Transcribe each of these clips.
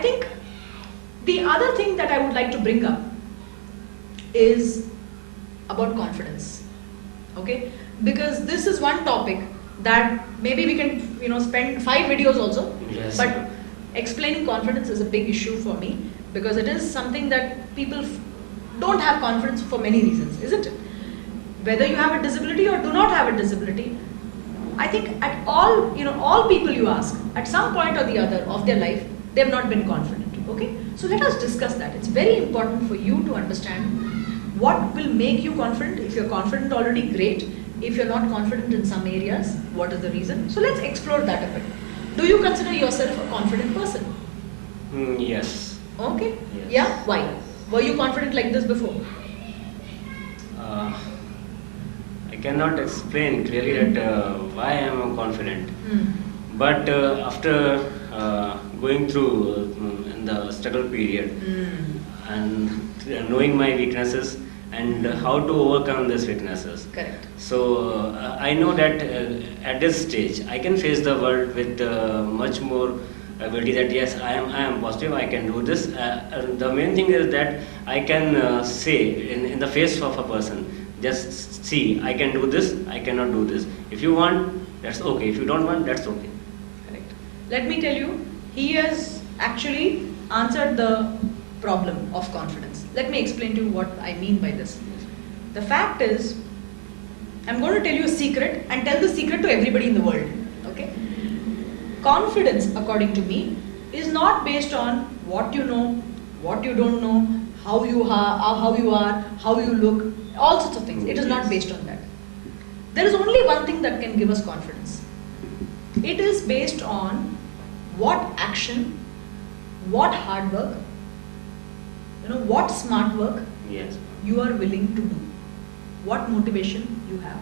think the other thing that I would like to bring up is about confidence. Okay? Because this is one topic that maybe we can spend 5 videos also. Yes. But explaining confidence is a big issue for me, because it is something that people don't have confidence for many reasons, isn't it? Whether you have a disability or do not have a disability, I think at all people you ask, at some point or the other of their life, they have not been confident. Okay? So let us discuss that. It's very important for you to understand what will make you confident. If you're confident already, great. If you're not confident in some areas, what is the reason? So let's explore that a bit. Do you consider yourself a confident person? Yes. Okay. Yes. Yeah? Why? Were you confident like this before? I cannot explain clearly that why I am confident. But after going through in the struggle period and knowing my weaknesses and how to overcome these weaknesses. Correct. So I know that at this stage I can face the world with much more ability, that yes, I am positive, I can do this. The main thing is that I can say in the face of a person, just see, I can do this, I cannot do this. If you want, that's okay. If you don't want, that's okay. Correct. Let me tell you, he has actually answered the problem of confidence. Let me explain to you what I mean by this. The fact is, I'm going to tell you a secret and tell the secret to everybody in the world. Okay? Confidence, according to me, is not based on what you know, what you don't know, how you are, how you look, all sorts of things. It is not based on that. There is only one thing that can give us confidence. It is based on what action, what hard work, what smart work Yes. you are willing to do, what motivation you have,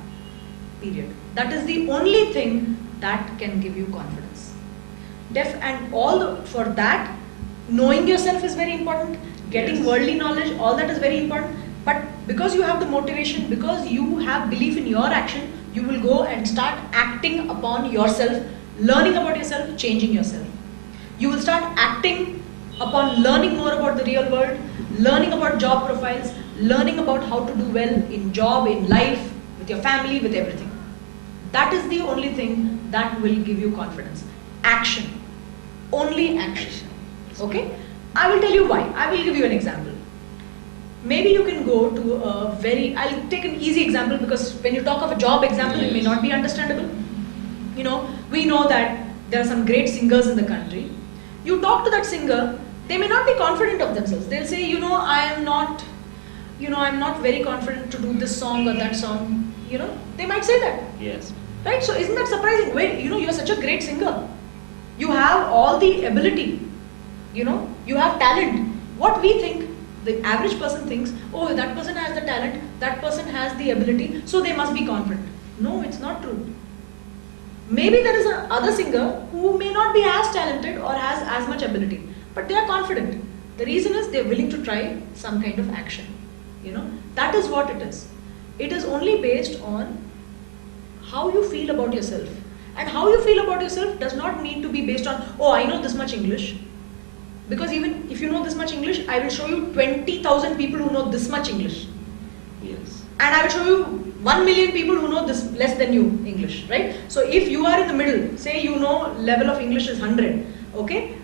period. That is the only thing that can give you confidence. For that, knowing yourself is very important, getting Yes. worldly knowledge, all that is very important. But because you have the motivation, because you have belief in your action, you will go and start acting upon yourself, learning about yourself, changing yourself. You will start acting upon learning more about the real world, learning about job profiles, learning about how to do well in job, in life, with your family, with everything. That is the only thing that will give you confidence. Action. Only action. Okay? I will tell you why. I will give you an example. Maybe you can go to I'll take an easy example, because when you talk of a job example, it may not be understandable. We know that there are some great singers in the country. You talk to that singer, they may not be confident of themselves. They'll say, I'm not very confident to do this song or that song. They might say that. Yes. Right? So isn't that surprising? Wait, you're such a great singer. You have all the ability. You have talent. What we think, the average person thinks, oh, that person has the talent, that person has the ability, so they must be confident. No, it's not true. Maybe there is another singer who may not be as talented or has as much ability, but they are confident. The reason is they're willing to try some kind of action. That is what it is. It is only based on how you feel about yourself. And how you feel about yourself does not need to be based on, oh, I know this much English. Because even if you know this much English, I will show you 20,000 people who know this much English. Yes. And I will show you 1 million people who know this less than you English, right? So if you are in the middle, say level of English is 100, okay?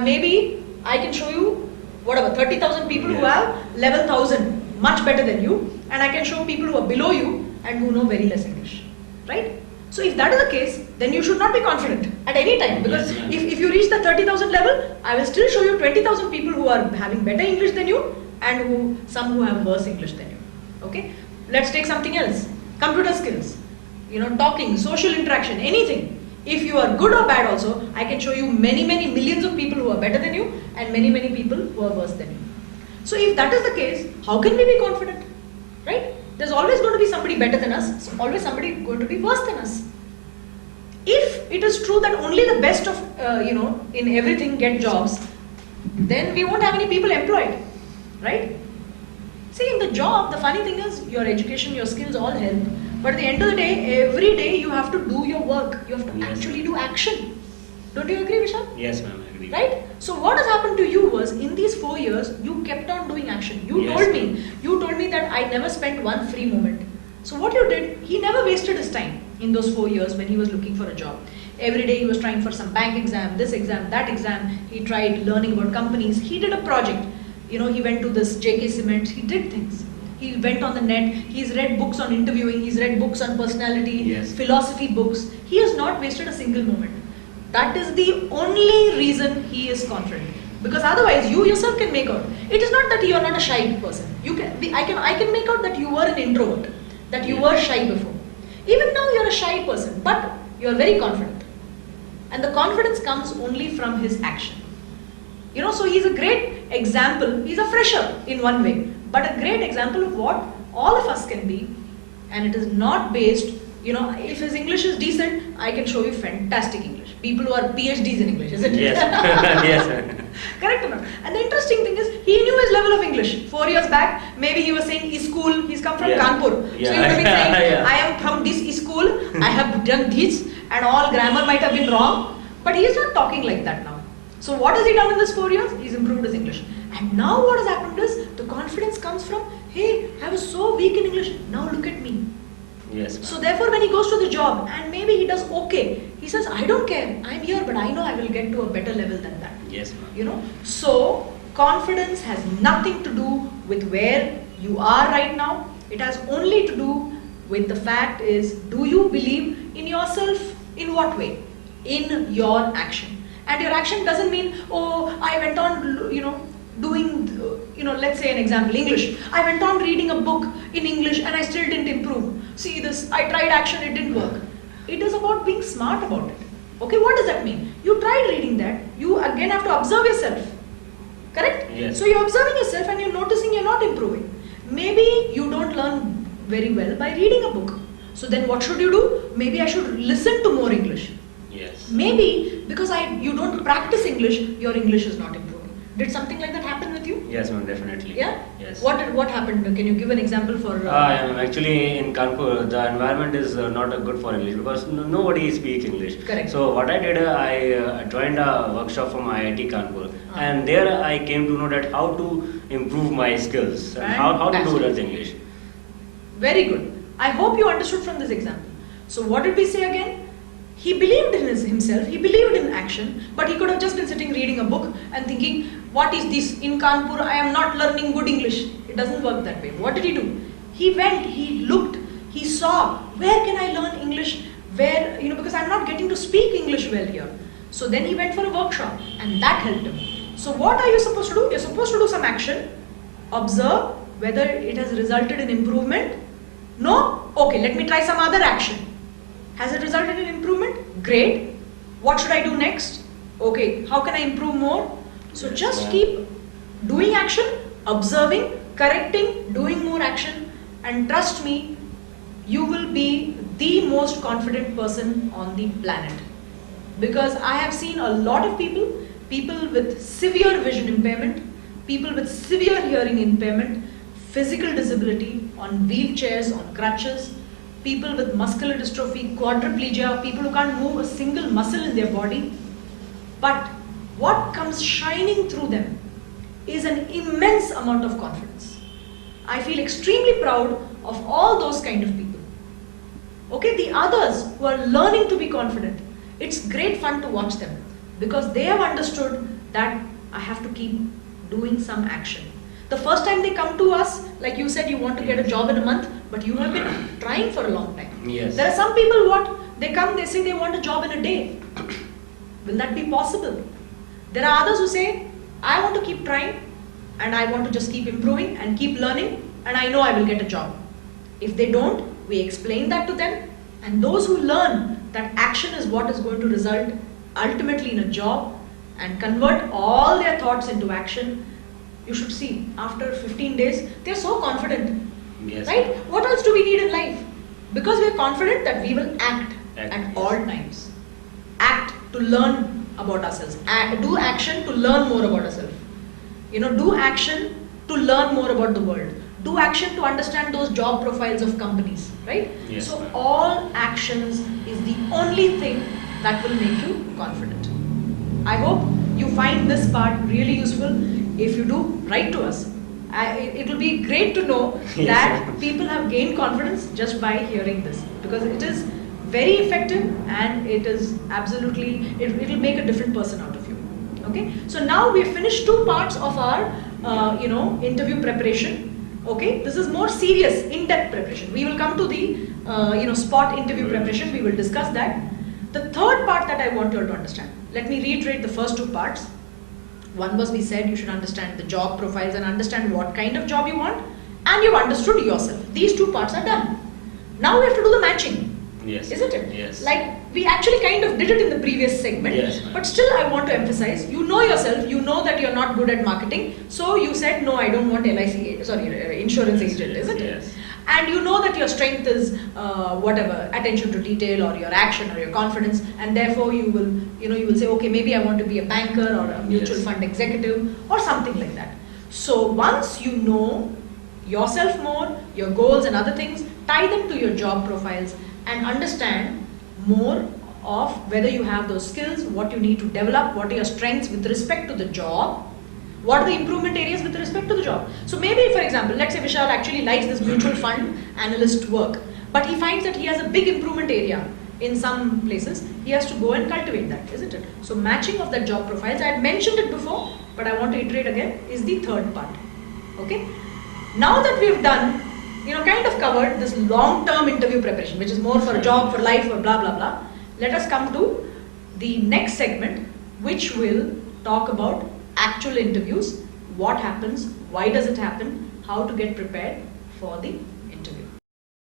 Maybe I can show you 30,000 people who have level 1000, much better than you, and I can show people who are below you and who know very less English, right? So if that is the case, then you should not be confident at any time, because if you reach the 30,000 level, I will still show you 20,000 people who are having better English than you and some who have worse English than you, okay? Let's take something else. Computer skills, talking, social interaction, anything. If you are good or bad also, I can show you many, many millions of people who are better than you and many, many people who are worse than you. So if that is the case, how can we be confident, right? There's always going to be somebody better than us, always somebody going to be worse than us. If it is true that only the best of, in everything get jobs, then we won't have any people employed, right? See, in the job, the funny thing is your education, your skills all help. But at the end of the day, every day you have to do your work. You have to actually do action. Don't you agree, Vishal? Yes, ma'am, I agree. be. Right? So what has happened to you was in these 4 years, you kept on doing action. You Yes, told me that I never spent one free moment. So what you did, he never wasted his time in those 4 years when he was looking for a job. Every day he was trying for some bank exam, this exam, that exam. He tried learning about companies. He did a project. You know, he went to this JK Cement. He did things. He went on the net. He's read books on interviewing. He's read books on personality, Yes. philosophy books. He has not wasted a single moment. That is the only reason he is confident. Because otherwise, you yourself can make out. It is not that you are not a shy person. You can. I can make out that you were an introvert, that you were shy before. Even now, you are a shy person, but you are very confident. And the confidence comes only from his action. You know, so he's a great example. He's a fresher in one way, but a great example of what all of us can be. And it is not based, you know, if his English is decent, I can show you fantastic English. People who are PhDs in English, isn't it? Yes. Yes. Correct or not? And the interesting thing is, he knew his level of English. 4 years back, maybe he was saying school. He's come from Kanpur, Yeah. so he would have been saying, Yeah. I am from this school. I have done this, and all grammar might have been wrong. But he is not talking like that now. So what has he done in this 4 years? He's improved his English. And now what has happened is, the confidence comes from, hey, I was so weak in English. Now look at me. Yes. So therefore, when he goes to the job and maybe he does okay, he says, I don't care. I'm here, but I know I will get to a better level than that. Yes, ma'am. You know, so confidence has nothing to do with where you are right now. It has only to do with the fact is, do you believe in yourself? In what way? In your action. And your action doesn't mean, oh, I went on, you know, doing, you know, let's say an example, English. I went on reading a book in English and I still didn't improve. See this, I tried action, it didn't work. It is about being smart about it. Okay, what does that mean? You tried reading that, you again have to observe yourself. Correct? Yes. So you're observing yourself and you're noticing you're not improving. Maybe you don't learn very well by reading a book. So then what should you do? Maybe I should listen to more English. Yes. Maybe because you don't practice English, your English is not improving. Did something like that happen with you? Yes, ma'am, definitely. Yeah? Yes. What happened? Can you give an example for... Actually, in Kanpur, the environment is not good for English because nobody speaks English. Correct. So what I did, I joined a workshop from IIT Kanpur, and there I came to know that how to improve my skills and how to do that English. Very good. I hope you understood from this example. So what did we say again? He believed in himself, he believed in action, but he could have just been sitting reading a book and thinking, what is this? In Kanpur, I am not learning good English. It doesn't work that way. What did he do? He went, he looked, he saw, where can I learn English? Where, you know, because I'm not getting to speak English well here. So then he went for a workshop and that helped him. So what are you supposed to do? You're supposed to do some action, observe whether it has resulted in improvement. No? Okay, let me try some other action. Has it resulted in improvement? Great. What should I do next? Okay, how can I improve more? So just keep doing action, observing, correcting, doing more action, and trust me, you will be the most confident person on the planet. Because I have seen a lot of people with severe vision impairment, people with severe hearing impairment, physical disability, on wheelchairs, on crutches, people with muscular dystrophy, quadriplegia, people who can't move a single muscle in their body. But what comes shining through them is an immense amount of confidence. I feel extremely proud of all those kind of people. Okay, the others who are learning to be confident, it's great fun to watch them because they have understood that I have to keep doing some action. The first time they come to us, like you said, you want to get a job in a month, but you have been trying for a long time. Yes. There are some people, they come, they say they want a job in a day. Will that be possible? There are others who say, I want to keep trying and I want to just keep improving and keep learning and I know I will get a job. If they don't, we explain that to them, and those who learn that action is what is going to result ultimately in a job and convert all their thoughts into action, you should see, after 15 days, they're so confident. Yes. Right? What else do we need in life? Because we are confident that we will act at Yes. all times. Act to learn about ourselves. Do action to learn more about ourselves. You know, do action to learn more about the world. Do action to understand those job profiles of companies. Right? Yes, So ma'am. all actions is the only thing that will make you confident. I hope you find this part really useful. If you do, write to us. It will be great to know Yes, that sir. people have gained confidence just by hearing this, because it is very effective and it is absolutely, it will make a different person out of you. Okay, so now we have finished two parts of our interview preparation. Okay, this is more serious, in-depth preparation. We will come to the spot interview preparation. We will discuss that. The third part that I want you all to understand. Let me reiterate the first two parts. One was, we said you should understand the job profiles and understand what kind of job you want, and you've understood yourself. These two parts are done. Now we have to do the matching. Yes. Isn't it? Yes. Like, we actually kind of did it in the previous segment. Yes, ma'am. But still I want to emphasize, you know yourself, you know that you're not good at marketing. So you said, no, I don't want insurance agent, isn't it? Yes. And you know that your strength is attention to detail, or your action, or your confidence, and therefore you will say, okay, maybe I want to be a banker or a mutual Yes. fund executive or something like that. So once you know yourself more, your goals and other things, tie them to your job profiles and understand more of whether you have those skills, what you need to develop, what are your strengths with respect to the job, what are the improvement areas with respect to the job. So maybe, for example, let's say Vishal actually likes this mutual fund analyst work, but he finds that he has a big improvement area in some places. He has to go and cultivate that, isn't it? So matching of that job profiles, I had mentioned it before, but I want to iterate again, is the third part. Okay? Now that we've done, kind of covered this long-term interview preparation, which is more for a job, for life, or blah, blah, blah, let us come to the next segment, which will talk about actual interviews, what happens, why does it happen, how to get prepared for the